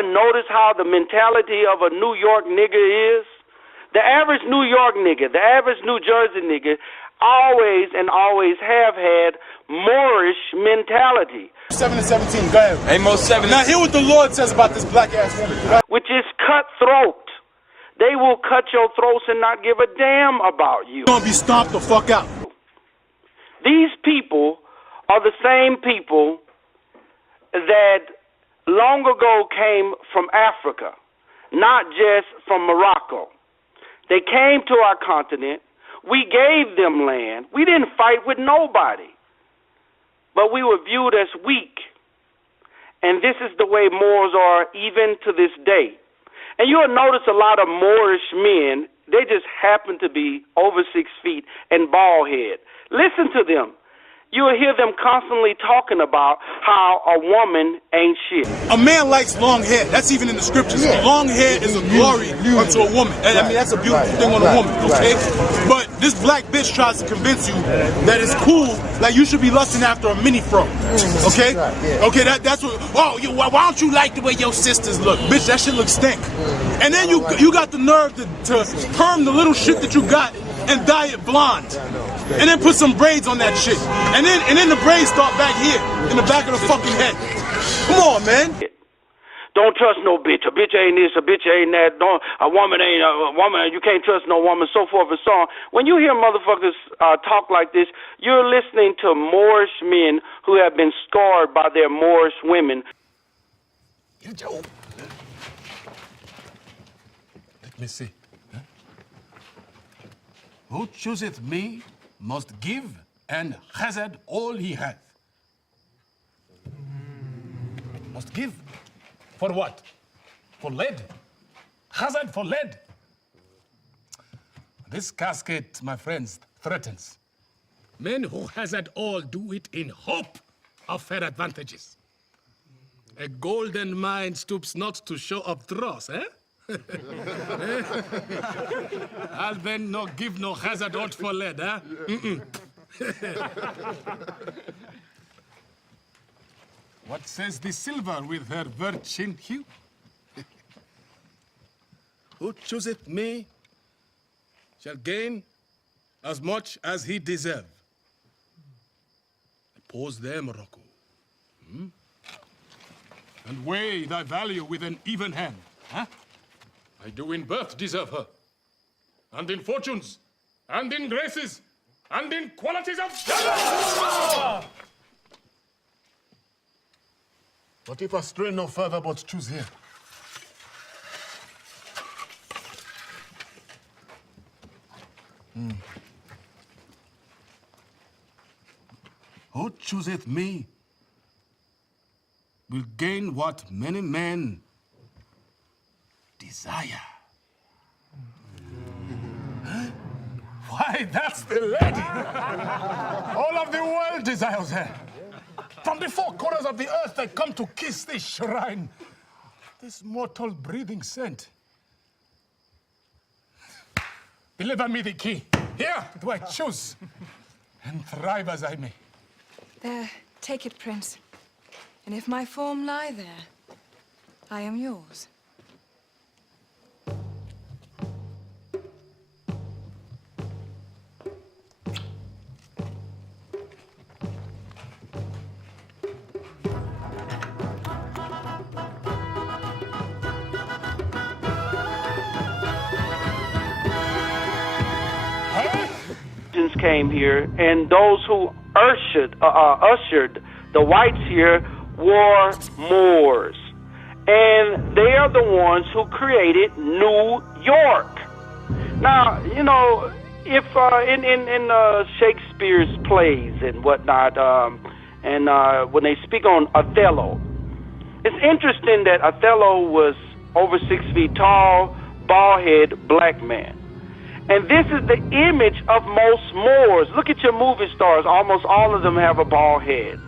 ever notice how the mentality of a New York nigga is? The average New York nigga, the average New Jersey nigga, always and always have had Moorish mentality. 7 and 17, go ahead. Amos 7. Now hear what the Lord says about this black ass woman. Which is cutthroat. They will cut your throats and not give a damn about you. You're gonna be stomped the fuck out. These people are the same people that long ago came from Africa, not just from Morocco. They came to our continent. We gave them land. We didn't fight with nobody. But we were viewed as weak. And this is the way Moors are even to this day. And you'll notice a lot of Moorish men, they just happen to be over 6 feet and bald head. Listen to them. You'll hear them constantly talking about how a woman ain't shit. A man likes long hair. That's even in the scriptures. Yeah. Long hair is a glory unto a woman. And I mean, that's a beautiful thing on a woman, okay? But this black bitch tries to convince you that it's cool, like you should be lusting after a mini fro, okay? Okay, that's what, why don't you like the way your sisters look? Bitch, that shit looks stink. And then you got the nerve to perm the little shit that you got and dye it blonde. And then put some braids on that shit. And then the braids start back here, in the back of the fucking head. Come on, man. Don't trust no bitch. A bitch ain't this, a bitch ain't that. A woman ain't a woman. You can't trust no woman, so forth and so on. When you hear motherfuckers talk like this, you're listening to Moorish men who have been scarred by their Moorish women. Let me see. Who chooseth me must give and hazard all he hath. Must give. For what? For lead? Hazard for lead? This casket, my friends, threatens. Men who hazard all do it in hope of fair advantages. A golden mind stoops not to show up dross, eh? I'll then no give no hazard aught for lead, huh? What says the silver with her virgin hue? Who chooseth me shall gain as much as he deserve. Pause there, Morocco. And weigh thy value with an even hand, huh? I do in birth deserve her, and in fortunes, and in graces, and in qualities of... What if I stray no further but choose here? Who chooseth me will gain what many men desire. Why, that's the lady! All of the world desires her. From the four corners of the earth they come to kiss this shrine, this mortal breathing scent. Deliver me the key. Here do I choose, and thrive as I may. There, take it, Prince. And if my form lie there, I am yours. Came here, and those who ushered the whites here were Moors, and they are the ones who created New York. Now, you know, if in Shakespeare's plays and whatnot, and when they speak on Othello, it's interesting that Othello was over 6 feet tall, bald-head, black man. And this is the image of most Moors. Look at your movie stars. Almost all of them have a bald head.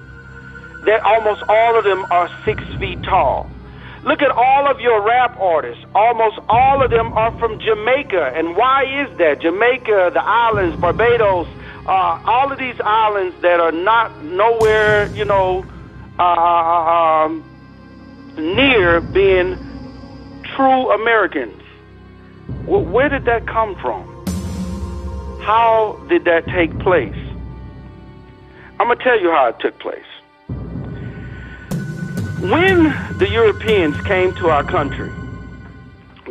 Almost all of them are 6 feet tall. Look at all of your rap artists. Almost all of them are from Jamaica. And why is that? Jamaica, the islands, Barbados, all of these islands that are not nowhere, you know, near being true Americans. Where did that come from? How did that take place? I'm going to tell you how it took place. When the Europeans came to our country,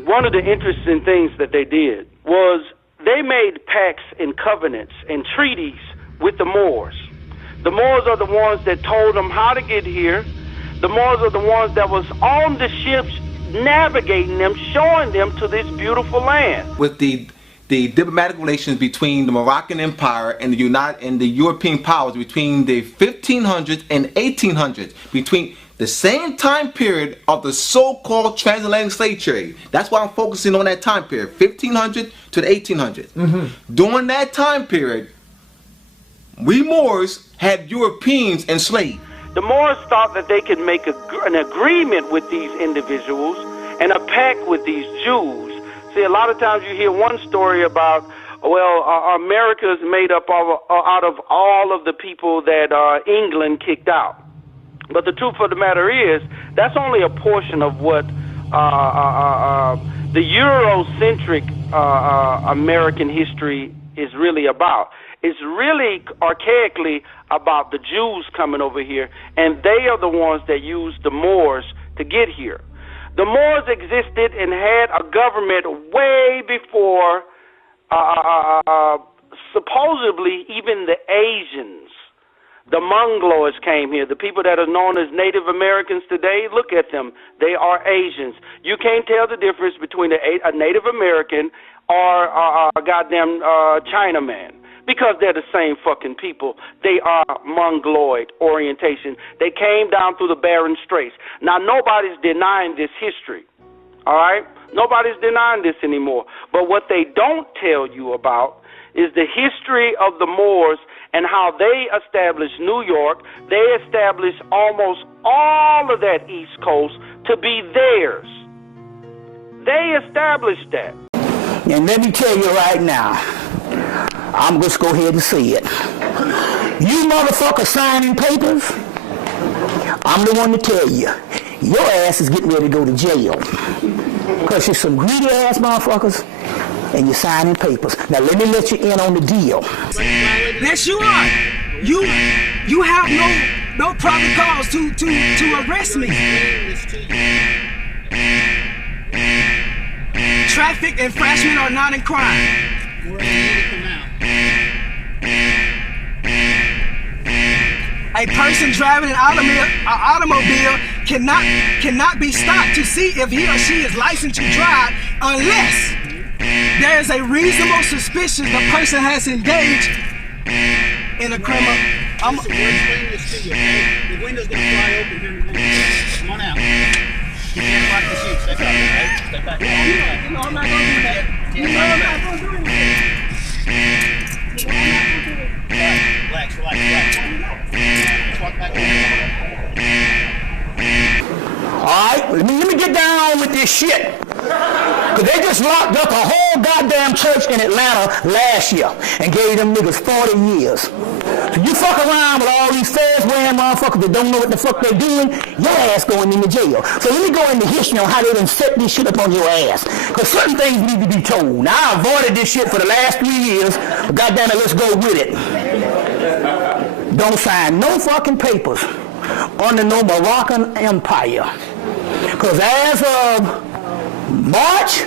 one of the interesting things that they did was they made pacts and covenants and treaties with the Moors. The Moors are the ones that told them how to get here. The Moors are the ones that was on the ships navigating them, showing them to this beautiful land. With the diplomatic relations between the Moroccan Empire and the European powers between the 1500s and 1800s, between the same time period of the so-called transatlantic slave trade. That's why I'm focusing on that time period, 1500 to the 1800s. During that time period, we Moors had Europeans enslaved. The Moors thought that they could make an agreement with these individuals and a pact with these Jews. See, a lot of times you hear one story about, well, America is made up out of all of the people that England kicked out. But the truth of the matter is, that's only a portion of what the Eurocentric American history is really about. It's really archaically about the Jews coming over here, and they are the ones that used the Moors to get here. The Moors existed and had a government way before supposedly even the Asians. The Mongoloids came here. The people that are known as Native Americans today, look at them. They are Asians. You can't tell the difference between a Native American or a goddamn Chinaman, because they're the same fucking people. They are Mongoloid orientation. They came down through the Bering Straits. Now, nobody's denying this history, all right? Nobody's denying this anymore. But what they don't tell you about is the history of the Moors and how they established New York. They established almost all of that East Coast to be theirs. They established that. And let me tell you right now, I'm just go ahead and say it. You motherfuckers signing papers, I'm the one to tell you, your ass is getting ready to go to jail. Because you're some greedy ass motherfuckers and you're signing papers. Now let me let you in on the deal. Yes, you are. You have no proper cause to arrest me. Traffic infraction are not in crime. A person driving an automobile cannot be stopped to see if he or she is licensed to drive unless there is a reasonable suspicion the person has engaged in a criminal. I'm explaining this to you, okay? The window's gonna fly open here in a minute. Come on out. You can't lock the seat. Step back, okay? Step back. No, I'm not gonna do that. No, I'm not gonna do anything. Relax. Just walk back Alright, let me get down with this shit. Because they just locked up a whole goddamn church in Atlanta last year and gave them niggas 40 years. So you fuck around with all these fast-wearing motherfuckers that don't know what the fuck they're doing, your ass going into jail. So let me go into history on how they done set this shit up on your ass. Because certain things need to be told. Now, I avoided this shit for the last 3 years, but goddamn it, let's go with it. Don't sign no fucking papers under no Moroccan Empire. Because as of March,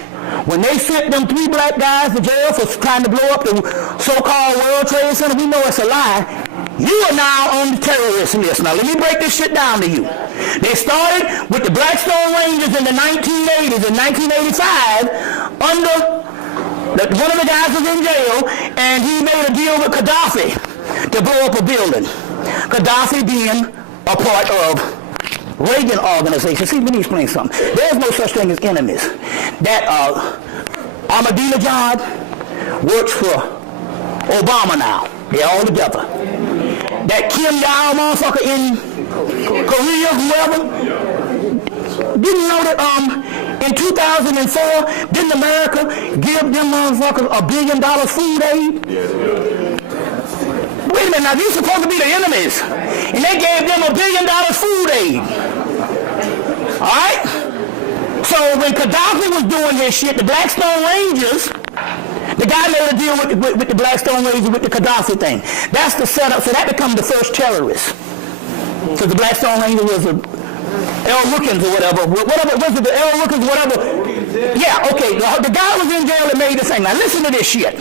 when they sent them 3 black guys to jail for trying to blow up the so-called World Trade Center, we know it's a lie. You are now on the terrorist list. Now, let me break this shit down to you. They started with the Blackstone Rangers in the 1980s. In 1985, one of the guys was in jail, and he made a deal with Gaddafi to blow up a building. Gaddafi being a part of Reagan organization. See, let me explain something. There's no such thing as enemies. That Ahmadinejad works for Obama now. They're all together. That Kim Jong motherfucker in Korea, whoever, didn't know that in 2004, didn't America give them motherfuckers $1 billion food aid? Wait a minute, now these supposed to be the enemies. And they gave them $1 billion food aid. All right? So when Gaddafi was doing his shit, the Blackstone Rangers, the guy made a deal with the Blackstone Rangers with the Gaddafi thing. That's the setup. So that became the first terrorist. So the Blackstone Rangers was L. Rookins or whatever. Whatever was it, the L. Rookins, whatever. Yeah, okay. The guy was in jail and made the thing. Now listen to this shit.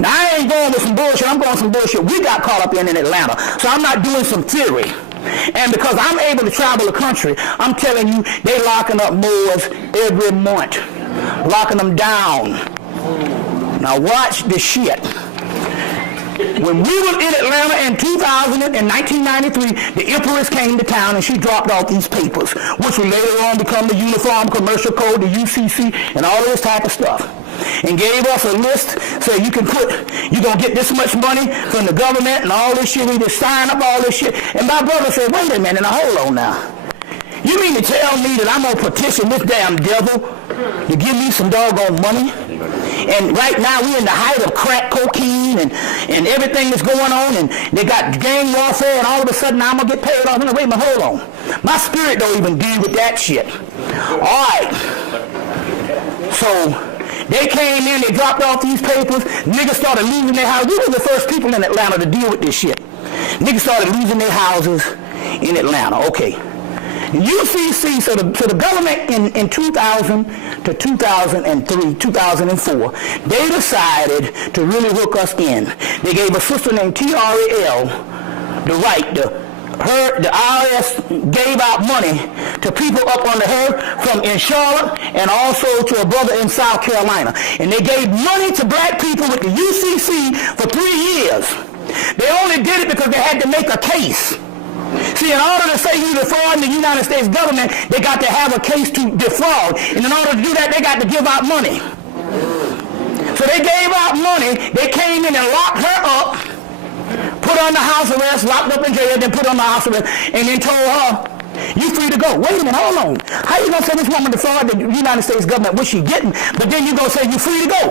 Now I ain't going with some bullshit. I'm going with some bullshit we got caught up in Atlanta. So I'm not doing some theory. And because I'm able to travel the country, I'm telling you, they locking up Moors every month. Locking them down. Now watch the shit. When we were in Atlanta in 1993, the Empress came to town and she dropped off these papers, which would later on become the Uniform Commercial Code, the UCC, and all this type of stuff. And gave us a list so you're going to get this much money from the government and all this shit. We just sign up all this shit. And my brother said, wait a minute, now hold on now. You mean to tell me that I'm going to petition this damn devil to give me some doggone money? And right now we're in the height of crack cocaine and everything that's going on, and they got gang warfare, and all of a sudden I'm going to get paid off. Wait a minute, hold on. My spirit don't even deal with that shit. All right. So they came in, they dropped off these papers, niggas started losing their houses. We were the first people in Atlanta to deal with this shit. Niggas started losing their houses in Atlanta. Okay. UCC, so the government in 2000 to 2003, 2004, they decided to really hook us in. They gave a sister named TRAL the right the IRS gave out money to people up under her from in Charlotte and also to a brother in South Carolina. And they gave money to black people with the UCC for 3 years. They only did it because they had to make a case. See, in order to say you defraud the United States government, they got to have a case to defraud. And in order to do that, they got to give out money. So they gave out money. They came in and locked her up, put her under house arrest, locked up in jail, then put her under house arrest, and then told her, you free to go. Wait a minute, hold on. How you going to say this woman defraud the United States government, what she getting, but then you going to say you free to go?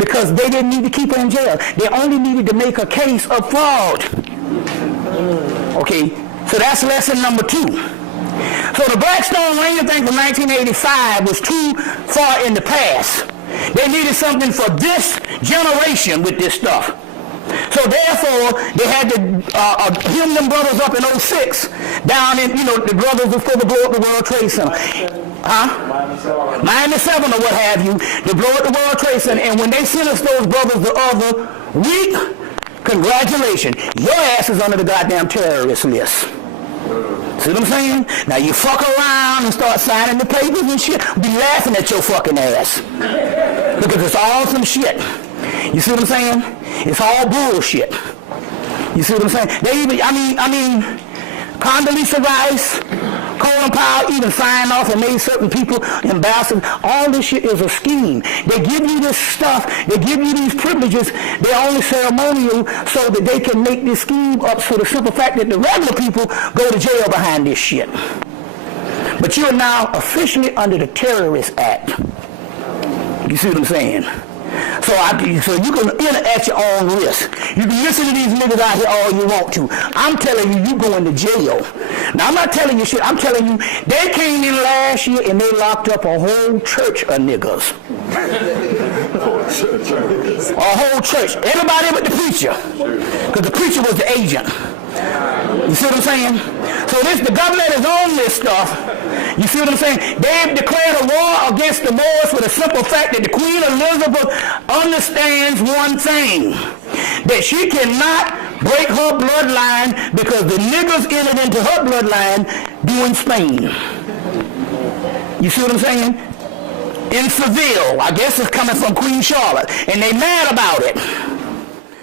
Because they didn't need to keep her in jail. They only needed to make a case of fraud. Okay, so that's lesson number 2. So the Blackstone Ranger thing from 1985 was too far in the past. They needed something for this generation with this stuff. So therefore, they had to hem them brothers up in 06 down in, the brothers was supposed to blow up the World Trade Center. Miami 7 or what have you, to blow up the World Trade Center. And when they sent us those brothers the other week, congratulations, your ass is under the goddamn terrorist list. See what I'm saying? Now you fuck around and start signing the papers and shit, be laughing at your fucking ass. Because it's all some shit. You see what I'm saying? It's all bullshit. You see what I'm saying? They even, I mean, Condoleezza Rice, Colin Powell even signed off and made certain people ambassadors. All this shit is a scheme. They give you this stuff, they give you these privileges, they're only ceremonial so that they can make this scheme up for the simple fact that the regular people go to jail behind this shit. But you're now officially under the Terrorist Act. You see what I'm saying? So you can enter at your own risk. You can listen to these niggas out here all you want to. I'm telling you, you going to jail. Now, I'm not telling you shit. I'm telling you, they came in last year and they locked up a whole church of niggas. A whole church. Everybody but the preacher. Because the preacher was the agent. You see what I'm saying? So the government is on this stuff. You see what I'm saying? They've declared a war against the Moors for the simple fact that the Queen Elizabeth understands one thing. That she cannot break her bloodline because the niggas entered into her bloodline doing Spain. You see what I'm saying? In Seville. I guess it's coming from Queen Charlotte. And they mad about it.